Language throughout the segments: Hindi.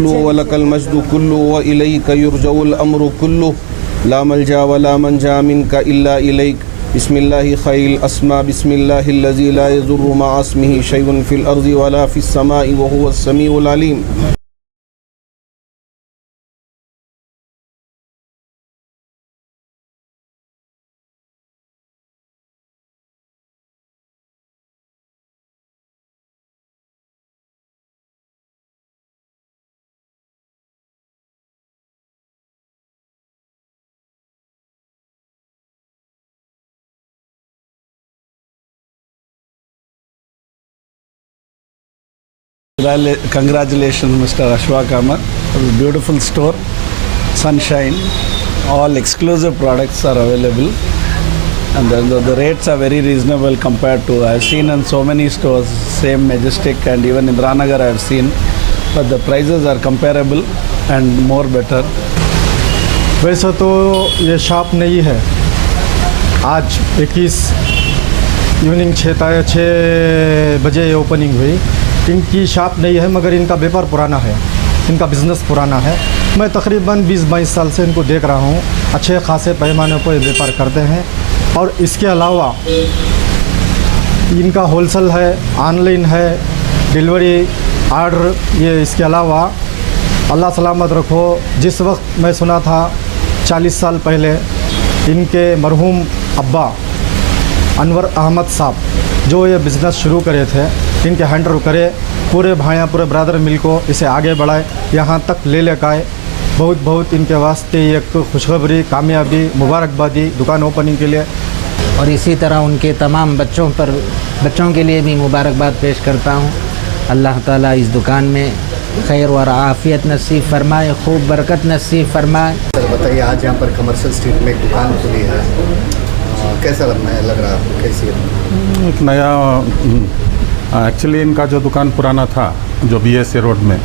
वलकल मजदु कुल्लु व इलैक युरजउल अम्रु कुल्लु ला मलजा वला मंजा मिनका इल्ला इलैक बिस्मिल्लाहि खैल अस्मा बिस्मिल्लाहिल्लज़ी ला यज़ुर्रु मअ अस्मिहि शैउन फिल अर्ज़ि वला फिस समाइ व हुवस Samiul Aleem. Congratulations, Mr. Ashfaq Ahmed. Beautiful store, sunshine, all exclusive products are available, and the rates are very reasonable compared to I've seen in so many stores, same Majestic and even Indiranagar I've seen, but the prices are comparable and more better. वैसे तो ये शॉप नई है, आज 21 इवनिंग 6 बजे ओपनिंग हुई। इनकी शॉप नहीं है मगर इनका व्यापार पुराना है, इनका बिज़नेस पुराना है। मैं तकरीबन 20-22 साल से इनको देख रहा हूँ, अच्छे खासे पैमाने पर व्यापार करते हैं। और इसके अलावा इनका होलसेल है, ऑनलाइन है, डिलीवरी आर्डर, ये इसके अलावा अल्लाह सलामत रखो। जिस वक्त मैं सुना था 40 साल पहले इनके मरहूम अब्बा अनवर अहमद साहब जो ये बिज़नेस शुरू करे थे, इनके हैंडल करे, पूरे भाइयाँ पूरे ब्रदर मिल को इसे आगे बढ़ाए, यहाँ तक ले लेकर आए। बहुत बहुत इनके वास्ते एक खुशखबरी, कामयाबी, मुबारकबादी दुकान ओपनिंग के लिए। और इसी तरह उनके तमाम बच्चों के लिए भी मुबारकबाद पेश करता हूँ। अल्लाह ताला इस दुकान में खैर और आफ़ियत नसीब फरमाए, खूब बरकत नसीब फरमाए। सर बताइए, आज यहाँ पर कमर्शियल स्ट्रीट में एक दुकान खुली है, कैसा लग रहा है आपको? कैसी है? एक नया एक्चुअली इनका जो दुकान पुराना था जो BSA रोड में,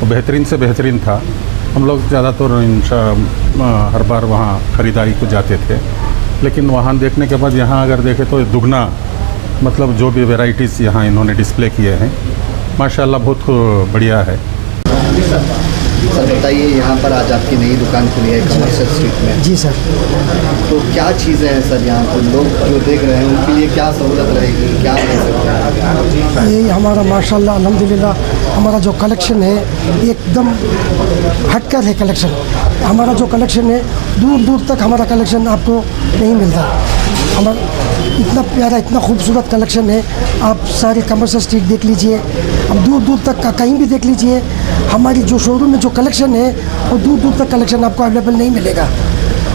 वो बेहतरीन से बेहतरीन था। हम लोग ज़्यादातर हर बार वहाँ ख़रीदारी को जाते थे, लेकिन वहाँ देखने के बाद यहाँ अगर देखें तो दुगना मतलब जो भी वैरायटीज़ यहाँ इन्होंने डिस्प्ले किए हैं, माशाल्लाह बहुत बढ़िया है। सर बताइए, यहाँ पर आज आपकी नई दुकान खुली है कमर्शियल स्ट्रीट में। जी सर। तो क्या चीज़ें हैं सर यहाँ पर, लोग जो देख रहे हैं उनके लिए क्या सहूलत रहेगी, क्या ले सकते हैं? ये हमारा माशाल्लाह अल्हम्दुलिल्लाह हमारा जो कलेक्शन है एकदम हटकर है कलेक्शन। हमारा जो कलेक्शन है दूर दूर तक हमारा कलेक्शन आपको नहीं मिलता। हमारा इतना प्यारा, इतना खूबसूरत कलेक्शन है। आप सारे कमर्शियल स्ट्रीट देख लीजिए, अब दूर दूर तक का कहीं भी देख लीजिए, हमारी जो शोरूम में जो कलेक्शन है वो दूर दूर तक कलेक्शन आपको अवेलेबल नहीं मिलेगा।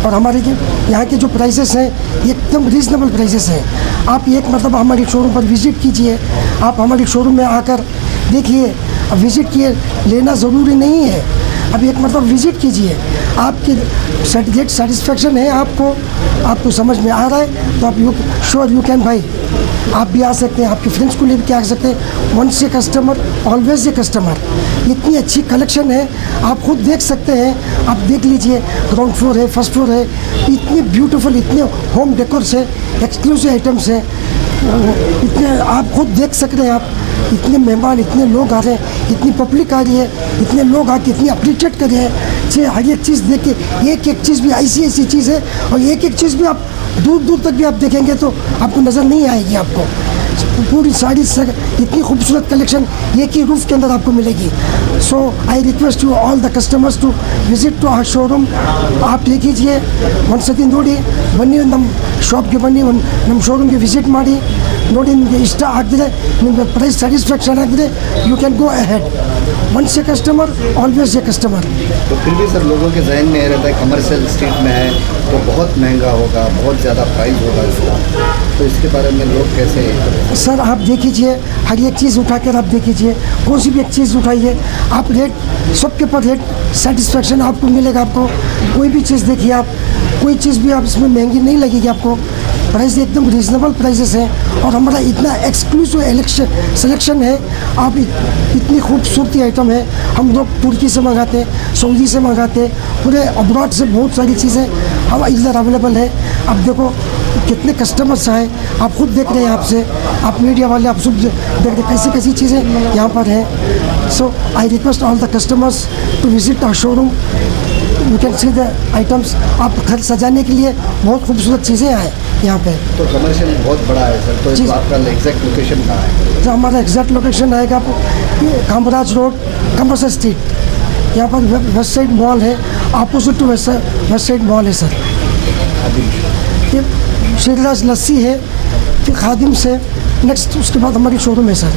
और हमारे यहाँ के जो प्राइसेस हैं एकदम रीज़नेबल प्राइसेस हैं। आप एक मतलब हमारी शोरूम पर विज़िट कीजिए, आप हमारी शोरूम में आकर देखिए, अब विज़िट किए लेना ज़रूरी नहीं है, अब एक मतलब विज़िट कीजिए, आपकी गेट सेटिस्फेक्शन है, आपको समझ में आ रहा है तो आप यू कैन बाई। आप भी आ सकते हैं, आपके फ्रेंड्स को लेकर के आ सकते हैं। Once a customer always a customer. इतनी अच्छी कलेक्शन है, आप खुद देख सकते हैं, आप देख लीजिए। ग्राउंड फ्लोर है, फर्स्ट फ्लोर है, इतने ब्यूटीफुल, इतने होम डेकोर्स है, एक्सक्लूसिव आइटम्स हैं, इतने आप खुद देख सकते हैं। आप इतने मेहमान, इतने लोग आ रहे हैं, इतनी पब्लिक आ रही है, इतने लोग आके इतनी अप्रिशिएट कर रहे हैं। हर एक चीज़ देख के एक चीज़ भी ऐसी चीज़ है, और एक चीज़ भी आप दूर दूर तक भी आप देखेंगे तो आपको नज़र नहीं आएगी। आपको पूरी सारी इतनी खूबसूरत कलेक्शन एक ही रूफ के अंदर आपको मिलेगी। So I request you all the customers to visit to our showroom. आप देखिए, ಒಂದು ಸತಿ ನೋಡಿ ಬನ್ನಿ, ನಮ್ಮ ಶಾಪ್ಗೆ ಬನ್ನಿ, ನಮ್ಮ ಶೋರೂಮ್ಗೆ ವಿಸಿಟ್ ಮಾಡಿ ನೋಡಿ, ನಿಮಗೆ ಇಷ್ಟ ಆಗಿದ್ರೆ, ನಿಮಗೆ ಪ್ರೈಸ್ ಸ್ಯಾಟಿಸ್ಫ್ಯಾಕ್ಷನ್ ಆಗಿದ್ರೆ you can go ahead. Once a customer always a customer. तो फिर भी सर लोगों के जहन में रहता है कमर्शियल स्ट्रीट में है तो बहुत महंगा होगा, बहुत ज़्यादा प्राइस होगा इसका, तो इसके बारे में लोग कैसे? सर आप देखिए, हर एक चीज़ उठाकर आप देखिए, कौन सी भी एक चीज़ उठाइए, आप रेट सबके पर रेट सेटिस्फेक्शन आपको मिलेगा। आपको कोई भी चीज़ देखिए, आप कोई चीज़ भी आप इसमें महंगी नहीं लगेगी आपको। प्राइस एकदम रीज़नेबल प्राइसेस हैं, और हमारा इतना एक्सक्लूसिव सिलेक्शन है। आप इतनी खूबसूरती आइटम है, हम लोग तुर्की से मंगाते हैं, सऊदी से मंगाते हैं, पूरे अब्रॉड से बहुत सारी चीज़ें हम इधर अवेलेबल है। अब देखो कितने कस्टमर्स आए, आप खुद देख रहे हैं, आपसे आप मीडिया वाले आप सब देख रहे कैसी कैसी चीज़ें यहाँ पर हैं. So I request all the customers to visit our showroom. You can see the items. आप घर सजाने के लिए बहुत खूबसूरत चीज़ें हैं यहाँ पे. तो कमर्शियल बहुत बड़ा है सर, तो जी. आपका एग्जैक्ट लोकेशन कहाँ है? जो हमारा एग्जैक्ट लोकेशन आएगा कामराज रोड, कमर्शियल स्ट्रीट. यहाँ पर वेस्ट साइड मॉल है, opposite to west side mall है सर. ये श्रीराज लस्सी है, फिर खादिम से नेक्स्ट उसके बाद हमारी शोरूम है सर.